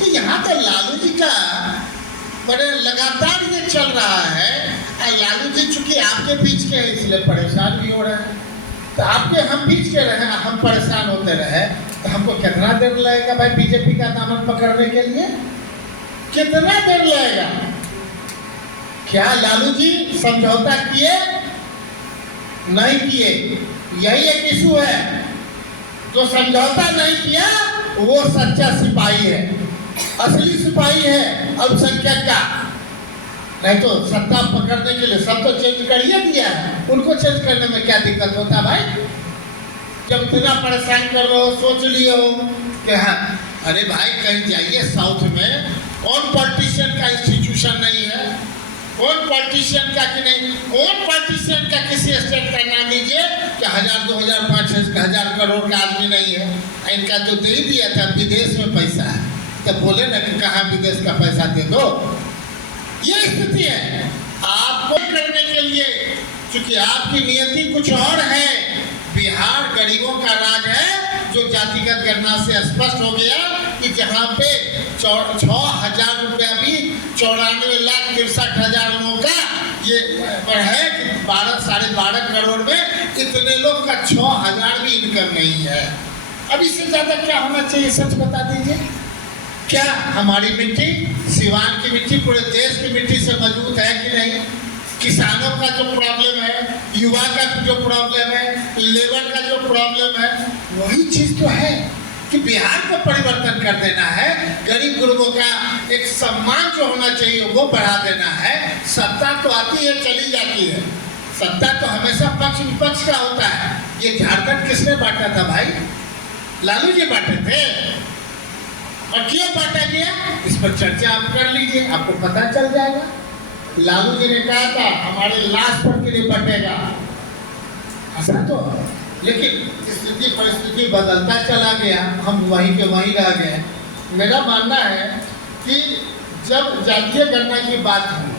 कि यहाँ का लालू जी का बड़े लगातार ये चल रहा है। लालू जी चूंकि आपके बीच के हैं इसलिए परेशान भी हो रहे हैं, तो आपके हम बीच के रहे, हम परेशान होते रहे तो हमको कितना देर लगेगा भाई बीजेपी का दामन पकड़ने के लिए? कितना देर लगेगा? क्या लालू जी समझौता किए? नहीं किए। यही एक इशू है। जो समझौता नहीं किया वो सच्चा सिपाही है, असली सिपाही है अल्पसंख्यक का। नहीं तो सत्ता पकड़ने के लिए सब तो चेंज कर ही दिया है, उनको चेंज करने में क्या दिक्कत होता भाई? जब इतना परेशान कर रहे हो, सोच लिए हो कि हाँ अरे भाई कहीं जाइए साउथ में, कौन पॉलिटिशियन का इंस्टीट्यूशन नहीं है? कौन पॉलिटिशियन का कि नहीं, कौन पॉलिटिशियन का किसी स्टेट का नाम लीजिए कि 1000, 2000, 5000 करोड़ का आदमी नहीं है। इनका जो दे दिया था विदेश में पैसा है, तब बोले ना कि कहाँ विदेश का पैसा दे दो। ये स्थिति है। आपको करने के लिए, क्योंकि आपकी नियति कुछ और है। बिहार गरीबों का राज है, जो जातिगत गणना से स्पष्ट हो गया कि जहाँ पे 6000 रुपया भी 94,63,000 लोगों का ये है कि 12-12.5 करोड़ में इतने लोग का 6000 भी इनकम नहीं है। अब इससे ज़्यादा क्या होना चाहिए? सच बता दीजिए। क्या हमारी मिट्टी, सिवान की मिट्टी पूरे देश की मिट्टी से मजबूत है कि नहीं? किसानों का जो प्रॉब्लम है, युवा का जो प्रॉब्लम है, लेबर का जो प्रॉब्लम है, वही चीज़ तो है कि बिहार को परिवर्तन कर देना है। गरीब गुरबों का एक सम्मान जो होना चाहिए वो बढ़ा देना है। सत्ता तो आती है चली जाती है, सत्ता तो हमेशा पक्ष विपक्ष का होता है। ये झारखंड किसने बांटा था भाई? लालू जी बांटे थे। और क्यों बांटा गया इस पर चर्चा आप कर लीजिए, आपको पता चल जाएगा। लालू जी ने कहा था हमारे लाश पर के लिए बटेगा, ऐसा तो, लेकिन स्थिति परिस्थिति बदलता चला गया, हम वहीं के वहीं रह गए। मेरा मानना है कि जब जातीय गणना की बात हुई,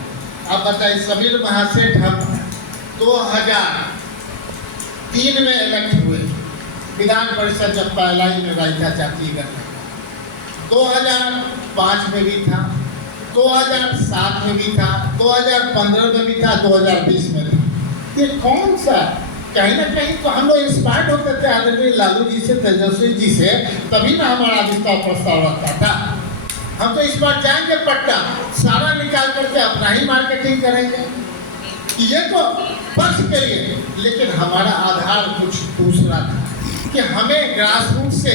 आप बताइए समीर महासेठ हम 2003 में इलेक्ट हुए, विधान परिषद जब पहला ही निर्वाचित था जातीय गणना, 2005 में भी था, 2007 में भी था, 2015 में भी था, 2020 में भी। ये कौन सा? कहीं ना कहीं तो हम लोग इंस्पायर्ड होते थे आदरणीय लालू जी से, तेजस्वी जी से, तभी ना हमारा विस्तार प्रस्ताव रखता था। हम तो इस बार जाएंगे पट्टा सारा निकाल करके अपना ही मार्केटिंग करेंगे। ये तो पक्ष के लिए, लेकिन हमारा आधार कुछ दूसरा था कि हमें ग्रास रूट से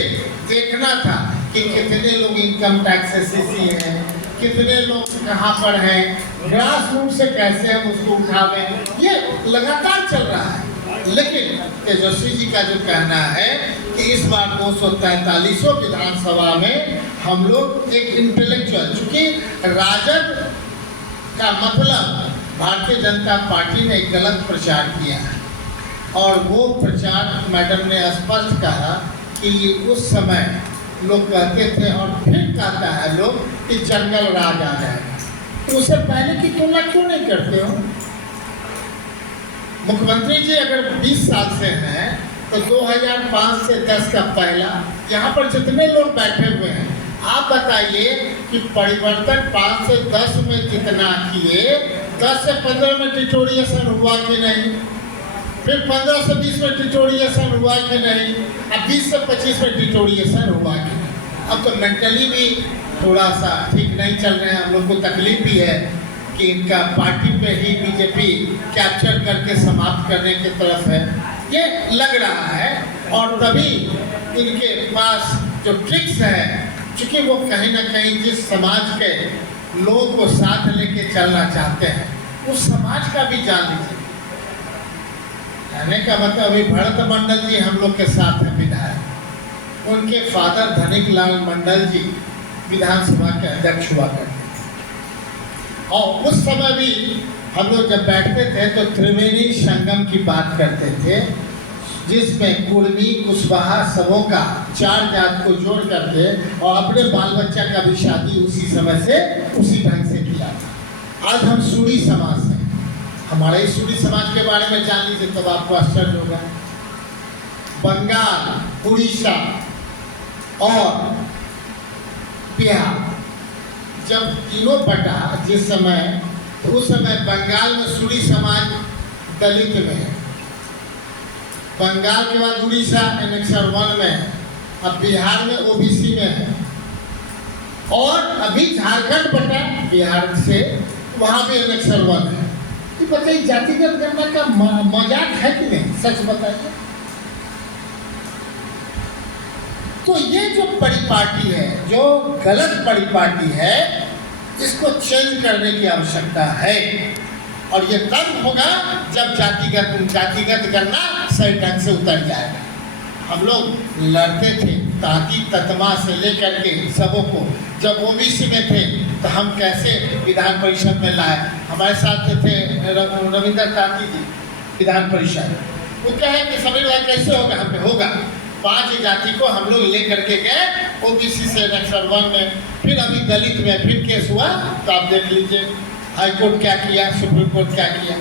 देखना था कि कितने लोग इनकम टैक्स से सीसी हैं, कितने लोग कहाँ पर हैं, ग्रास रूट से कैसे हम उसको उठावें। ये लगातार चल रहा है। लेकिन तेजस्वी जी का जो कहना है कि इस बार 243 विधानसभा में हम लोग एक इंटेलेक्चुअल, चूंकि राजद का मतलब भारतीय जनता पार्टी ने एक गलत प्रचार किया है, और वो प्रचार मैडम ने स्पष्ट कहा कि उस समय लोग कहते थे और फिर कहता है लोग कि जंगल राज आ जाएगा। तो उससे पहले की तुलना क्यों नहीं करते हो? मुख्यमंत्री जी अगर 20 साल से हैं तो 2005 से 10 का पहला, यहाँ पर जितने लोग बैठे हुए हैं, आप बताइए कि परिवर्तन 5 से 10 में जितना किए, 10 से 15 में डिटोरिएशन हुआ कि नहीं? फिर 15 से 20 में डिटोरिएशन हुआ कि नहीं? अब 20 से 25 में डिटोरिएशन हुआ कि नहीं? अब तो मेंटली भी थोड़ा सा ठीक नहीं चल रहे हैं। हम लोग को तकलीफ भी है कि इनका पार्टी पे ही बीजेपी कैप्चर करके समाप्त करने की तरफ है, ये लग रहा है। और तभी इनके पास जो ट्रिक्स है, चूँकि वो कहीं ना कहीं जिस समाज के लोगों को साथ लेके चलना चाहते हैं, उस समाज का भी जान लीजिए। कहने का मतलब अभी भरत मंडल जी हम लोग के साथ हैं विधायक, उनके फादर धनिक लाल मंडल जी विधानसभा के अध्यक्ष हुआ करते थे। और उस समय भी हम लोग जब बैठते थे तो त्रिवेणी संगम की बात करते थे, जिसमें कुर्मी कुशवाहा सबों का 4 जात को जोड़ करके और अपने बाल बच्चा का भी शादी उसी समय से उसी ढंग से किया था। आज हम सूरी समाज हैं, हमारे ही सूरी समाज के बारे में जान लीजिए तब आपको आश्चर्य होगा। बंगाल, उड़ीसा और बिहार, जब तीनों बटा जिस समय, तो उस समय बंगाल में सूरी समाज दलित में है, बंगाल के बाद उड़ीसा एनेक्सर 1 में है, अब बिहार में ओबीसी में है, और अभी झारखंड बटा बिहार से वहाँ भी एनेक्सर 1 है। तो बताइए जातिगत गणना का मजाक है कि नहीं, सच बताइए। तो ये जो परिपाटी है, जो गलत परिपाटी है, इसको चेंज करने की आवश्यकता है। और ये तब होगा जब जातिगत गणना सही ढंग से उतर जाएगा। हम लोग लड़ते थे ताकि ततमा से लेकर के सबों को, जब ओबीसी में थे तो हम कैसे विधान परिषद में लाए। हमारे साथ थे रविंद्र ताती जी विधान परिषद, वो कहे कि समीर भाई कैसे होगा, हम पे होगा। 5 जाति को हम लोग लेकर के गए ओबीसी से एनेक्सर 1 में, फिर अभी दलित में फिर केस हुआ। तो आप देख लीजिए हाई कोर्ट क्या किया, सुप्रीम कोर्ट क्या किया।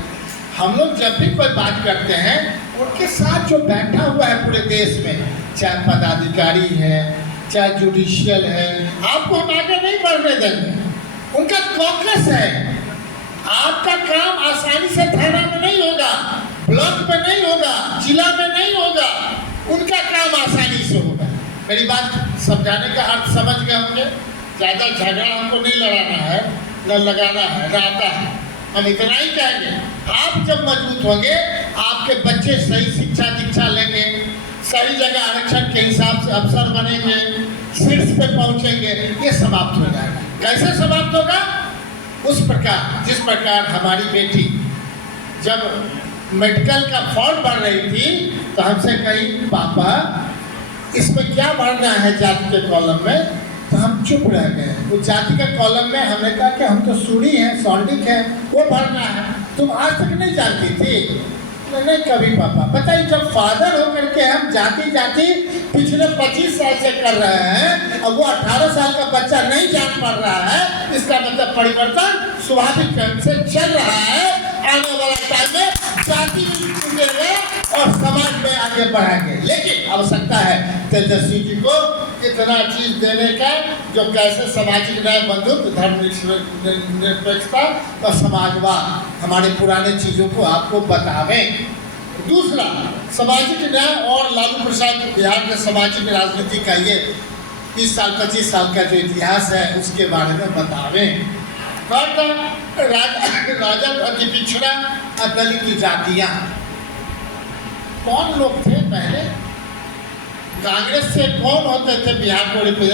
हम लोग जब भी कोई बात करते हैं, उनके साथ जो बैठा हुआ है पूरे देश में, चाहे पदाधिकारी है, चाहे जुडिशियल है, आपको हम आगे नहीं बढ़ने देंगे। उनका कॉकस है। आपका काम आसानी से थाना में नहीं होगा, ब्लॉक में नहीं होगा, जिला में नहीं होगा, उनका काम आसानी से होगा। मेरी बात समझाने का अर्थ समझ गए होंगे। ज़्यादा झगड़ा हमको नहीं लड़ाना है, न लगाना है, न आता है। हम इतना ही कहेंगे, आप जब मजबूत होंगे, आपके बच्चे सही शिक्षा दीक्षा लेंगे, सही जगह आरक्षण के हिसाब से अफसर बनेंगे, शीर्ष पे पहुंचेंगे, ये समाप्त हो जाएगा। कैसे समाप्त होगा? उस प्रकार जिस प्रकार हमारी बेटी जब मेडिकल का फॉर्म भर रही थी तो हमसे कही, पापा इसमें क्या भरना है जाति के कॉलम में? तो हम चुप रह गए। वो जाति के कॉलम में हमने कहा कि हम तो सूरी हैं, सौंडिक हैं, वो भरना है। तुम आज तक नहीं जानती थी? नहीं कभी पापा। बताइए, जब फादर होकर के हम जाति पिछले 25 साल से कर रहे हैं, अब वो 18 साल का बच्चा नहीं जान पा रहा है, इसका मतलब परिवर्तन स्वाभाविक ढंग से चल रहा है। आने वाला टाइम में जाति में और समाज में आगे बढ़ाएंगे। लेकिन आवश्यकता है तेजस्वी जी को इतना चीज देने का, जो कैसे सामाजिक न्याय, बंधुत्व, धर्मनिरपेक्षता और समाजवाद हमारे पुराने चीजों को आपको बतावें। दूसरा, सामाजिक न्याय और लालू प्रसाद बिहार के सामाजिक राजनीति का ये 20 साल 25 साल का जो इतिहास है उसके बारे में बतावें। राजद अति पिछड़ा दलित जातियां कौन लोग थे पहले? कांग्रेस से कौन होते थे बिहार को रिप्रेजेंट